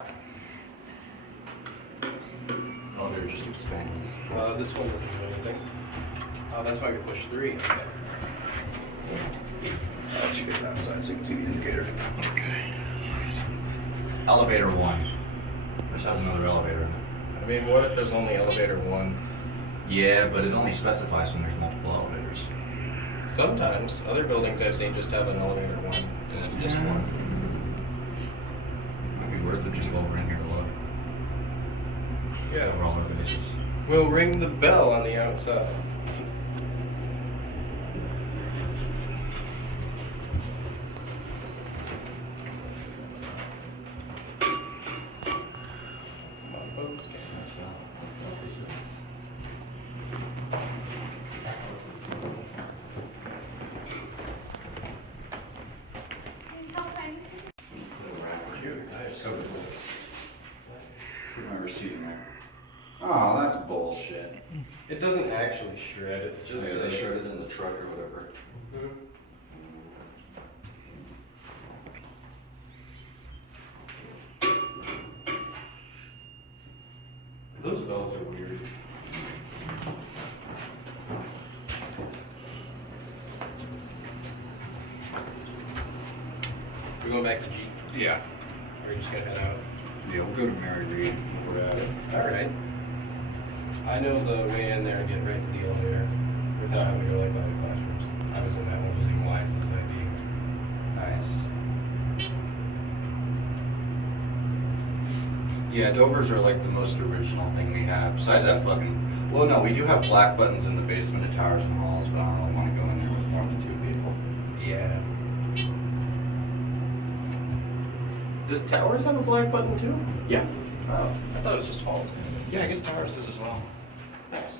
Oh, they're just expanding. This one doesn't do anything. Oh, that's why we push 3. Okay. I'll let you get outside so you can see the indicator. Okay. Elevator 1. This has another elevator in it. I mean, what if there's only elevator 1? Yeah, but it only specifies when there's multiple elevators. Sometimes. Other buildings I've seen just have an elevator 1, and it's just one. Might be worth it just while we're in here to look. Yeah. For all our bases. We'll ring the bell on the outside. Come on, folks. Put my receipt in there. Oh, that's bullshit. It doesn't actually shred, it's just Yeah, they shred it in the truck or whatever. Mhm. Those bells are weird. We're going back to G. Yeah. Or are you just gonna head out? Yeah, we'll go to Mary Reed. We're at it. Alright. I know the way in there and get right to the elevator without having to go like the other classrooms. I was in that one using license ID. Nice. Yeah, Dovers are like the most original thing we have. Besides that fucking... Well, no, we do have black buttons in the basement of towers and halls, but I don't really want to go in there with more than 2 people. Yeah. Does Towers have a black button too? Yeah. Oh, I thought it was just halls. Yeah, I guess towers does as well. Nice.